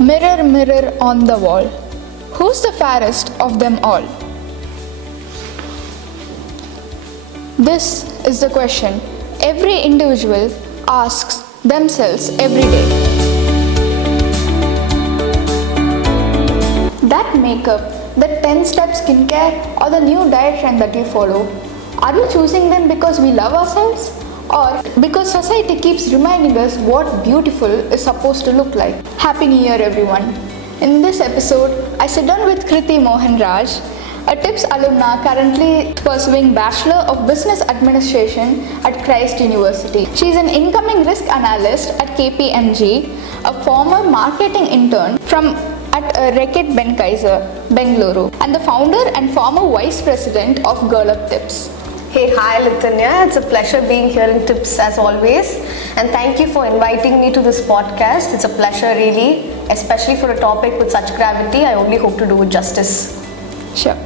Mirror, mirror on the wall, who's the fairest of them all? This is the question every individual asks themselves every day. That makeup, the 10-step skincare, or the new diet trend that you follow, are we choosing them because we love ourselves? Or because society keeps reminding us what beautiful is supposed to look like? Happy New Year, everyone. In this episode, I sit down with Kriti Mohan Raj, a TIPS alumna currently pursuing Bachelor of Business Administration at Christ University. She is an incoming risk analyst at KPMG, a former marketing intern at Reckitt Benckiser, Bengaluru, and the founder and former vice president of Girl Up Tips. Hey, hi Lithanya. It's a pleasure being here in TIPS as always, and thank you for inviting me to this podcast. It's a pleasure really, especially for a topic with such gravity. I only hope to do it justice. Sure.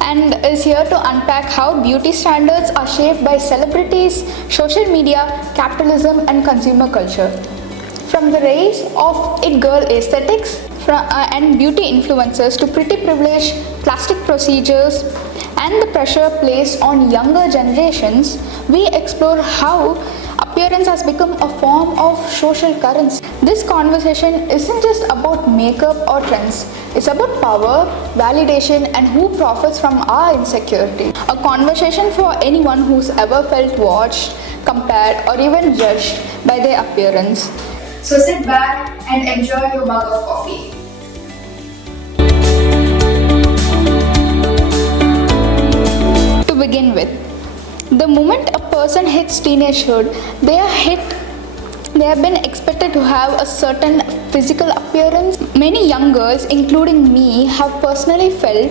And is here to unpack how beauty standards are shaped by celebrities, social media, capitalism, and consumer culture. From the rise of it girl aesthetics and beauty influencers to pretty privilege, plastic procedures, and the pressure placed on younger generations, we explore how appearance has become a form of social currency. This conversation isn't just about makeup or trends, it's about power, validation, and who profits from our insecurity. A conversation for anyone who's ever felt watched, compared, or even judged by their appearance. So sit back and enjoy your mug of coffee. To begin with, the moment a person hits teenagehood, they have been expected to have a certain physical appearance. Many young girls, including me, have personally felt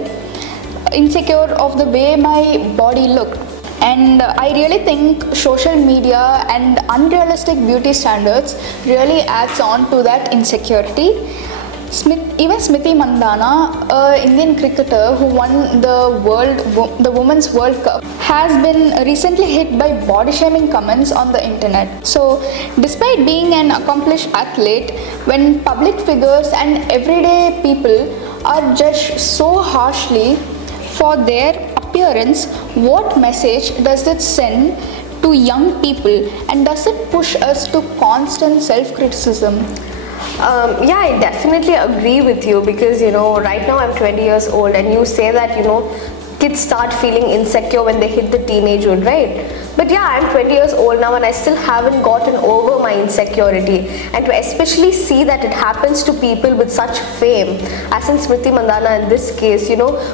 insecure of the way my body looked. And I really think social media and unrealistic beauty standards really adds on to that insecurity. Even Smriti Mandhana, an Indian cricketer who won the Women's World Cup, has been recently hit by body shaming comments on the internet. So, despite being an accomplished athlete, when public figures and everyday people are judged so harshly for their appearance, what message does it send to young people, and does it push us to constant self-criticism? Yeah, I definitely agree with you because right now I'm 20 years old, and you say that kids start feeling insecure when they hit the teenagehood, right? But yeah, I'm 20 years old now and I still haven't gotten over my insecurity. And to especially see that it happens to people with such fame, as in Smriti Mandhana in this case,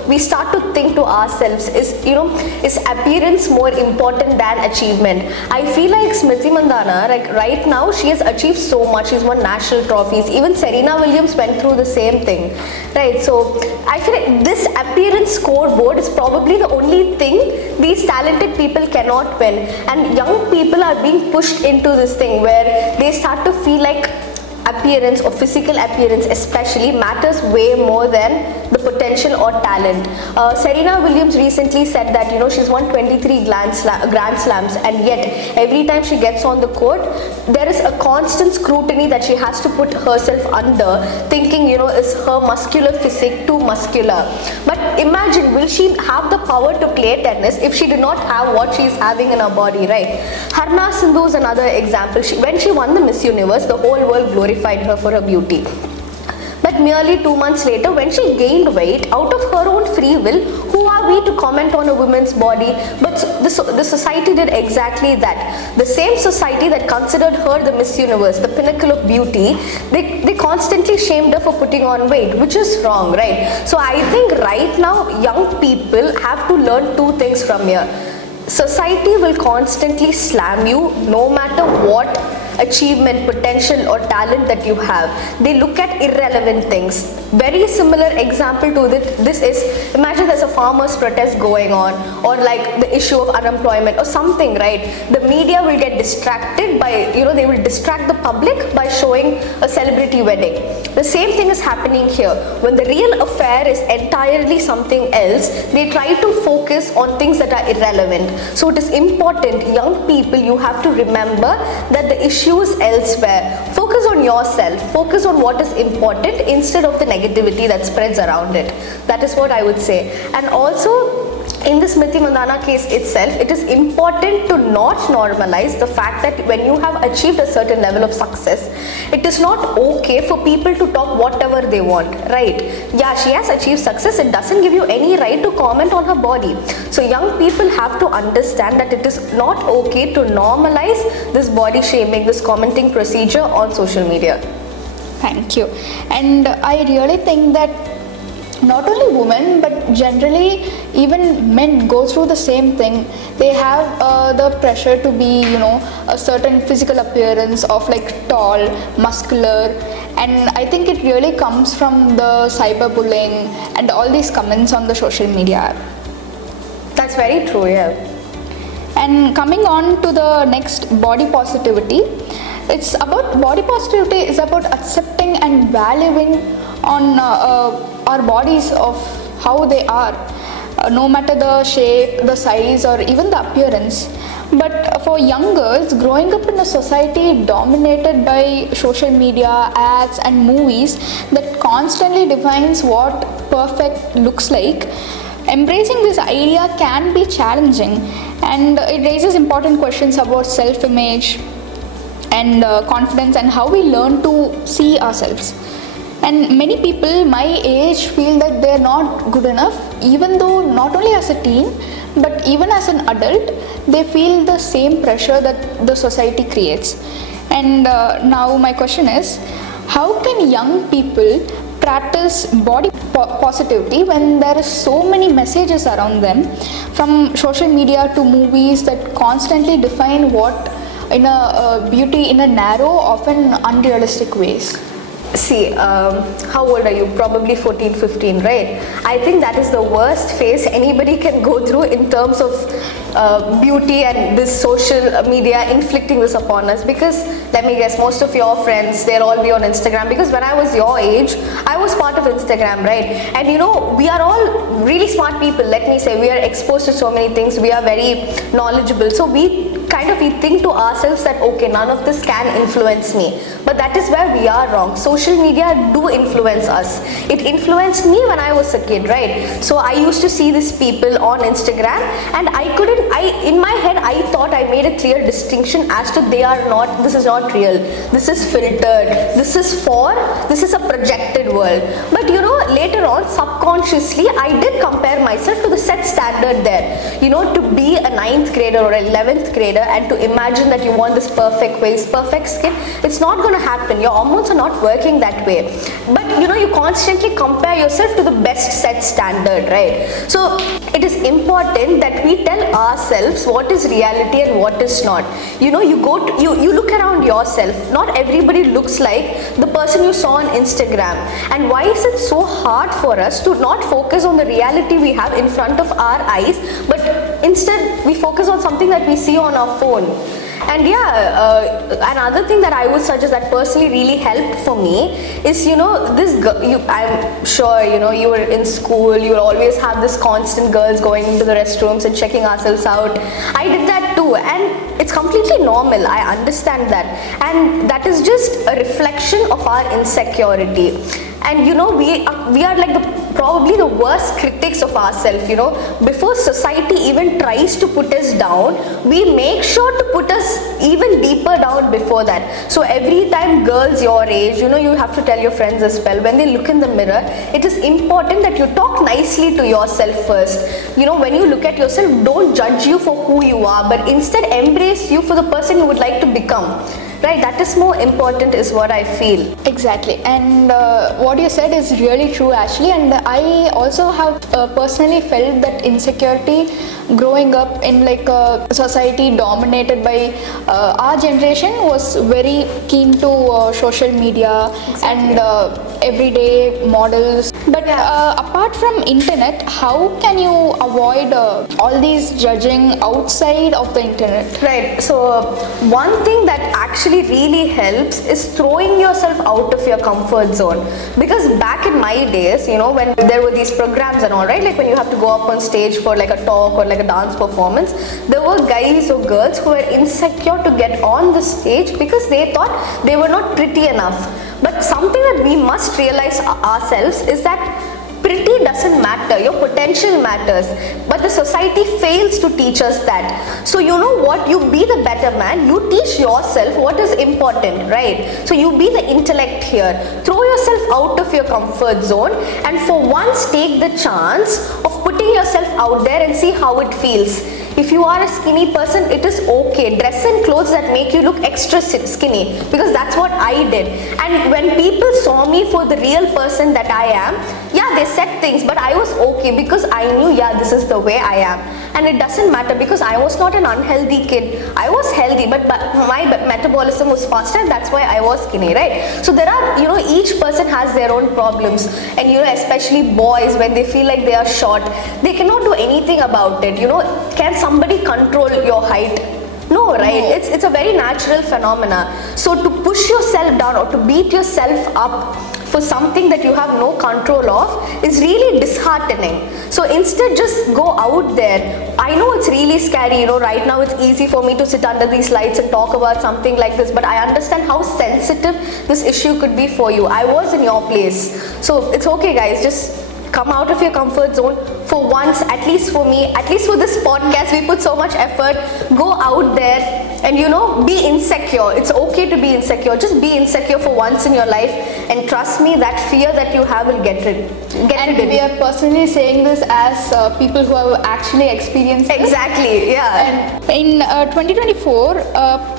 we start to think to ourselves, is appearance more important than achievement? I feel like Smriti Mandhana, like right now, she has achieved so much. She's won national trophies. Even Serena Williams went through the same thing, right? So I feel like this appearance scoreboard is probably the only thing these talented people cannot win. And young people are being pushed into this thing where they start to feel like appearance or physical appearance especially matters way more than the potential or talent. Serena Williams recently said that she's won 23 Grand Slams, and yet every time she gets on the court there is a constant scrutiny that she has to put herself under, thinking is her muscular physique too muscular? But imagine, will she have the power to play tennis if she did not have what she's having in her body, right? Harna Sindhu is another example. When she won the Miss Universe, the whole world glorified her for her beauty. But merely 2 months later, when she gained weight out of her own free will, who are we to comment on a woman's body? But the society did exactly that. The same society that considered her the Miss Universe, the pinnacle of beauty, they constantly shamed her for putting on weight, which is wrong, right? So I think right now, young people have to learn two things from here. Society will constantly slam you no matter what achievement, potential or talent that you have. They look at irrelevant things. Very similar example to this is, imagine there's a farmers protest going on, or like the issue of unemployment or something, right? The media will get distracted by, they will distract the public by showing a celebrity wedding. The same thing is happening here. When the real affair is entirely something else, they try to focus on things that are irrelevant. So it is important, young people, you have to remember that the issue issues elsewhere. Focus on yourself, focus on what is important instead of the negativity that spreads around it. That is what I would say. And also, in the Smriti Mandhana case itself, it is important to not normalize the fact that when you have achieved a certain level of success, it is not okay for people to talk whatever they want, right? Yeah, she has achieved success, it doesn't give you any right to comment on her body. So young people have to understand that it is not okay to normalize this body shaming, this commenting procedure on social media. Thank you. And I really think that not only women but generally even men go through the same thing. They have the pressure to be, a certain physical appearance of like tall, muscular, and I think it really comes from the cyberbullying and all these comments on the social media app. That's very true, yeah. And coming on to the next, body positivity. It's about body positivity is about accepting and valuing on our bodies of how they are, no matter the shape, the size, or even the appearance. But for young girls growing up in a society dominated by social media, ads, and movies that constantly defines what perfect looks like, embracing this idea can be challenging, and it raises important questions about self-image and confidence and how we learn to see ourselves. And many people my age feel that they're not good enough, even though not only as a teen but even as an adult they feel the same pressure that the society creates. And now my question is, how can young people practice body positivity when there is so many messages around them, from social media to movies, that constantly define what in a beauty in a narrow, often unrealistic ways? See, how old are you? Probably 14, 15, right? I think that is the worst phase anybody can go through in terms of beauty and this social media inflicting this upon us. Because let me guess, most of your friends, they'll all be on Instagram. Because when I was your age, I was part of Instagram, right? And we are all really smart people. Let me say, we are exposed to so many things. We are very knowledgeable. So we think to ourselves that okay, none of this can influence me. But that is where we are wrong. Social media do influence us. It influenced me when I was a kid, right? So I used to see these people on Instagram, and in my head I thought I made a clear distinction as to this is not real, this is filtered, this is a projected world. But later on, subconsciously I did compare myself to the set standard there. To be a 9th grader or 11th grader and to imagine that you want this perfect waist, perfect skin, it's not going to happen. Your hormones are not working that way. But you constantly compare yourself to the best set standard, right? So it is important that we tell ourselves what is reality and what is not. You look around yourself. Not everybody looks like the person you saw on Instagram. And why is it so hard for us to not focus on the reality we have in front of our eyes, but instead we focus on something that we see on our phone? And another thing that I would suggest that personally really helped for me is, I'm sure, you were in school, you will always have this constant girls going into the restrooms and checking ourselves out. I did that too, and it's completely normal. I understand that. And that is just a reflection of our insecurity. And we are like probably the worst critics of ourselves. Before society even tries to put us down, we make sure to put us even deeper down before that. So every time girls your age, you have to tell your friends as well, when they look in the mirror, it is important that you talk nicely to yourself first. When you look at yourself, don't judge you for who you are, but instead embrace you for the person you would like to become. Right, that is more important is what I feel. Exactly, and what you said is really true actually, and I also have personally felt that insecurity growing up in like a society dominated by our generation was very keen to social media. Exactly. And everyday models. But apart from internet, how can you avoid all these judging outside of the internet? Right. So one thing that actually really helps is throwing yourself out of your comfort zone. Because back in my days, when there were these programs and all, right, like when you have to go up on stage for like a talk or like a dance performance, there were guys or girls who were insecure to get on the stage because they thought they were not pretty enough. But something that we must realize ourselves is that pretty doesn't matter, your potential matters, but the society fails to teach us that. So you know what, you be the better man, you teach yourself what is important, right? So you be the intellect here, throw yourself out of your comfort zone, and for once take the chance of putting yourself out there and see how it feels. If you are a skinny person, it is okay. Dress in clothes that make you look extra skinny, because that's what I did. And when people saw me for the real person that I am, yeah, they said things, but I was okay because I knew, yeah, this is the way I am. And it doesn't matter because I was not an unhealthy kid. I was healthy, but my metabolism was faster, and that's why I was skinny, right? So there are, each person has their own problems. And especially boys, when they feel like they are short, they cannot do anything about it. Can somebody control your height? No, right? No. It's a very natural phenomena. So to push yourself down or to beat yourself up for something that you have no control of is really disheartening. So instead, just go out there. I know it's really scary, right now it's easy for me to sit under these lights and talk about something like this, but I understand how sensitive this issue could be for you. I was in your place. So it's okay, guys, just come out of your comfort zone for once, at least for me, at least for this podcast. We put so much effort. Go out there and be insecure. It's okay to be insecure. Just be insecure for once in your life, and trust me, that fear that you have will get rid. And we are personally saying this as people who have actually experienced this. Exactly, yeah. And in 2024,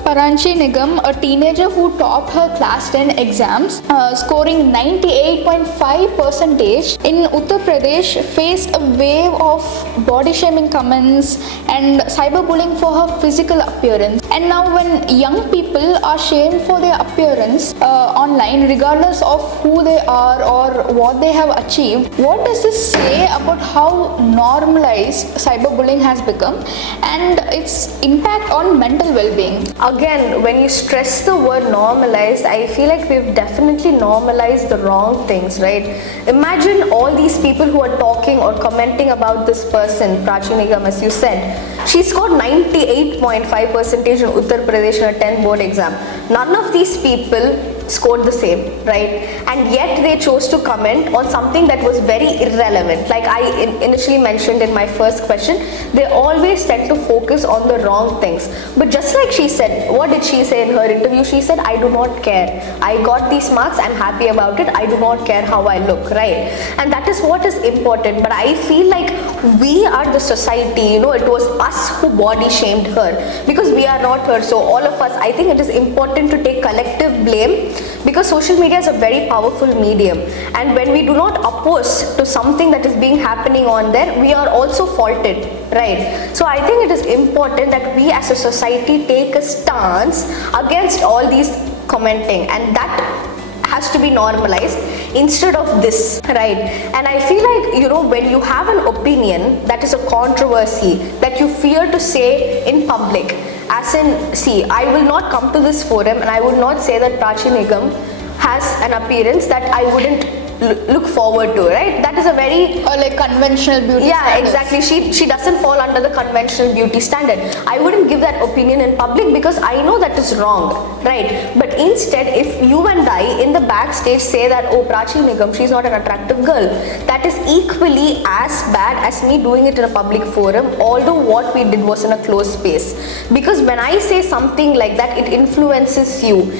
Paranchi Nigam, a teenager who topped her class 10 exams, scoring 98.5% in Uttar Pradesh, faced a wave of body shaming comments and cyberbullying for her physical appearance. And now when young people are shamed for their appearance online, regardless of who they are or what they have achieved, what does this say about how normalized cyberbullying has become and its impact on mental well-being? Again, when you stress the word normalized, I feel like we've definitely normalized the wrong things, right? Imagine all these people who are talking or commenting about this person, Prachi Nigam, as you said. She scored 98.5% in Uttar Pradesh in a 10 board exam. None of these people scored the same, right? And yet they chose to comment on something that was very irrelevant. Like I initially mentioned in my first question, they always tend to focus on the wrong things. But just like she said, what did she say in her interview? She said, I do not care. I got these marks, I'm happy about it. I do not care how I look, right? And that is what is important. But I feel like we are the society, it was us who body shamed her because we are not her. So all of us, I think it is important to take collective blame, because social media is a very powerful medium, and when we do not oppose to something that is being happening on there, we are also faulted, right? So I think it is important that we as a society take a stance against all these commenting, and that has to be normalized instead of this, right? And I feel like, when you have an opinion that is a controversy that you fear to say in public, as in, see, I will not come to this forum and I would not say that Prachi Nigam has an appearance that I wouldn't look forward to, right? That is a very or like conventional beauty standards. Exactly. She doesn't fall under the conventional beauty standard. I wouldn't give that opinion in public because I know that is wrong, right? But instead, if you and I in the backstage say that, oh, Prachi Nigam, she's not an attractive girl, that is equally as bad as me doing it in a public forum, although what we did was in a closed space. Because when I say something like that, it influences you.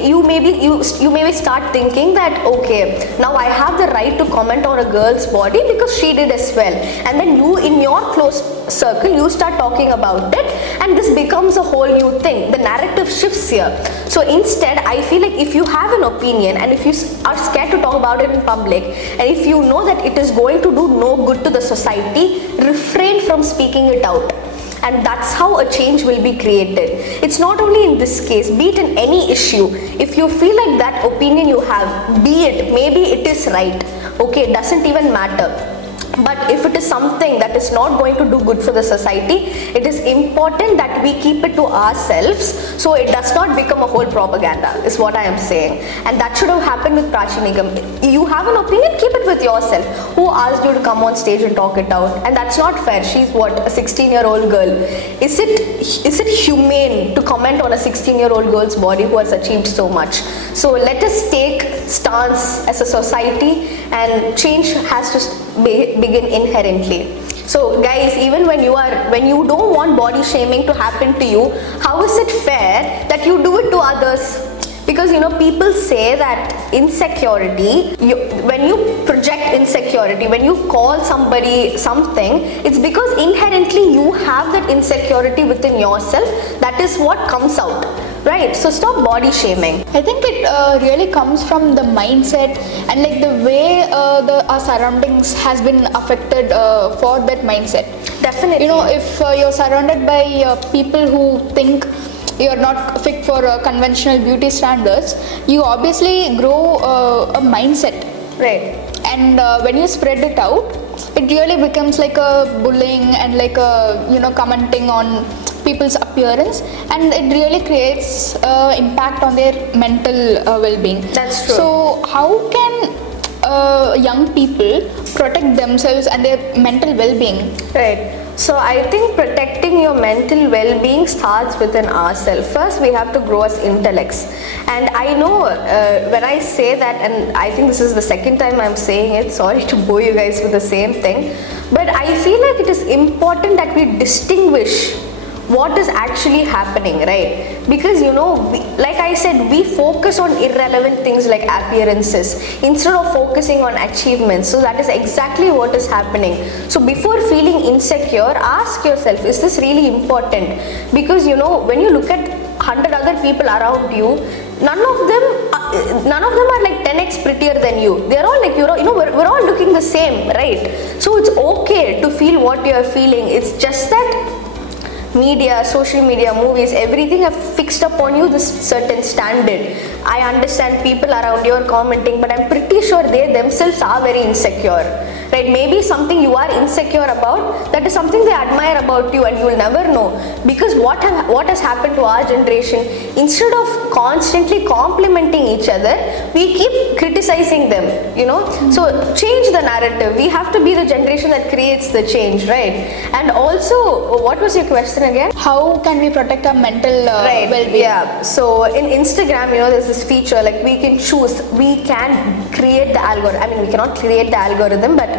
You maybe start thinking that, okay, now I have the right to comment on a girl's body because she did as well, and then you in your close circle you start talking about it, and this becomes a whole new thing. The narrative shifts here. So instead, I feel like if you have an opinion and if you are scared to talk about it in public, and if you know that it is going to do no good to the society, refrain from speaking it out. and that's how a change will be created. It's not only in this case, be it in any issue. If you feel like that opinion you have, be it, maybe it is right, okay, it doesn't even matter. But if it is something that is not going to do good for the society, it is important that we keep it to ourselves so it does not become a whole propaganda, is what I am saying. And that should have happened with Prachi Nigam. You have an opinion, keep it with yourself. Who asked you to come on stage and talk it out? And that's not fair. She's what, a 16-year-old girl. Is it humane to comment on a 16-year-old girl's body who has achieved so much? So let us take stance as a society, and change has to begin inherently. So guys, even when you don't want body shaming to happen to you, how is it fair that you do it to others? Because people say that insecurity, when you project insecurity, when you call somebody something, it's because inherently you have that insecurity within yourself. That is what comes out, right? So stop body shaming. I think it really comes from the mindset and like the way our surroundings has been affected for that mindset. Definitely. If you're surrounded by people who think you're not fit for conventional beauty standards, you obviously grow a mindset. Right. And when you spread it out, it really becomes like a bullying and like a commenting on people's appearance, and it really creates impact on their mental well-being. That's true. So how can young people protect themselves and their mental well-being? Right. So I think protecting your mental well-being starts within ourselves. First, we have to grow as intellects. And I know when I say that, and I think this is the second time I'm saying it, sorry to bore you guys with the same thing, but I feel like it is important that we distinguish what is actually happening, right? Because like I said, we focus on irrelevant things like appearances instead of focusing on achievements. So that is exactly what is happening. So before feeling insecure, ask yourself, is this really important? Because when you look at 100 other people around you, none of them are like 10x prettier than you. They're all like, we're all looking the same, right? So it's okay to feel what you're feeling. It's just that media, social media, movies, everything have fixed upon you this certain standard. I understand people around you are commenting, but I'm pretty sure they themselves are very insecure, right? Maybe something you are insecure about, that is something they admire about you, and you'll never know. Because what has happened to our generation, instead of constantly complimenting each other, we keep criticizing them, So change the narrative. We have to be the generation that creates the change, right? And also, what was your question again? How can we protect our mental right. well-being? Yeah. So in Instagram, there's this feature like we can choose. We can create the algorithm. I mean, we cannot create the algorithm, but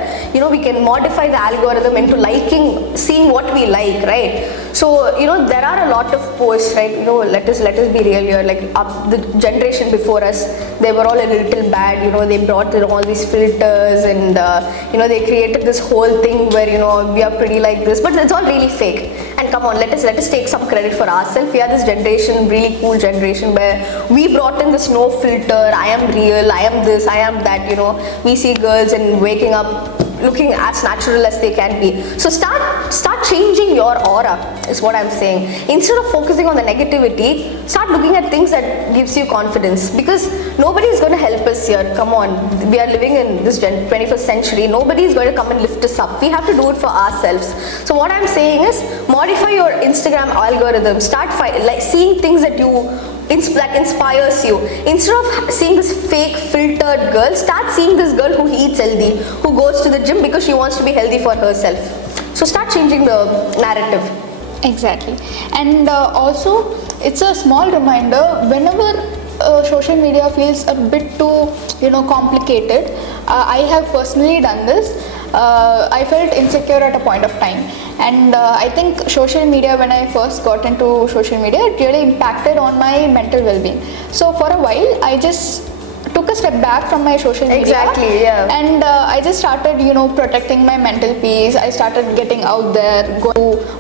we can modify the algorithm into seeing what we like, right? So there are a lot of posts, right? Let us be real here. Like the generation before us, they were all a little bad. They brought in all these filters, and they created this whole thing where we are pretty like this, but it's all really fake. And come on, let us take some credit for ourselves. We are this generation, really cool generation, where we brought in this no filter. I am real. I am this. I am that. We see girls and waking up looking as natural as they can be. So start changing your aura, is what I'm saying. Instead of focusing on the negativity, start looking at things that gives you confidence, because nobody is going to help us here. Come on, we are living in this 21st century. Nobody is going to come and lift us up. We have to do it for ourselves. So what I'm saying is, modify your Instagram algorithm. Start seeing things that inspires you. Instead of seeing this fake filtered girl, start seeing this girl who eats healthy, who goes to the gym because she wants to be healthy for herself. So start changing the narrative. Exactly. And also, it's a small reminder, whenever social media feels a bit too complicated, I have personally done this. I felt insecure at a point of time, and I think social media, when I first got into social media, it really impacted on my mental well-being. So for a while, I just took a step back from my social media. Exactly, yeah. And I just started, protecting my mental peace. I started getting out there,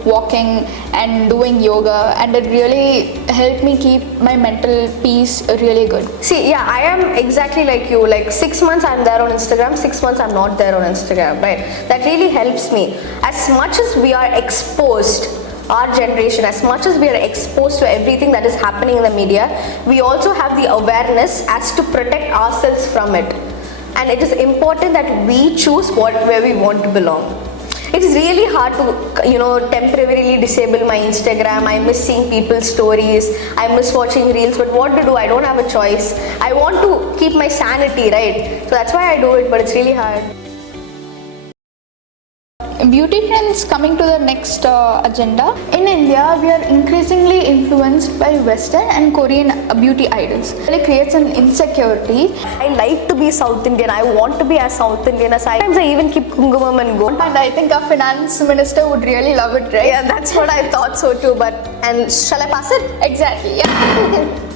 walking and doing yoga, and it really helped me keep my mental peace really good. See, yeah, I am exactly like you. Like 6 months I'm there on Instagram, 6 months I'm not there on Instagram, right? That really helps me. As much as we are exposed our generation, as much as we are exposed to everything that is happening in the media, we also have the awareness as to protect ourselves from it. And it is important that we choose where we want to belong. It is really hard to, temporarily disable my Instagram. I miss seeing people's stories. I miss watching reels. But what to do? I don't have a choice. I want to keep my sanity, right? So that's why I do it, but it's really hard. Beauty trends, coming to the next agenda. In India, we are increasingly influenced by Western and Korean beauty idols. It creates an insecurity. I like to be South Indian. I want to be as South Indian as I. Sometimes I even keep kungumam and gold. And I think our finance minister would really love it, right? Yeah, that's what I thought so too. And shall I pass it? Exactly, yeah.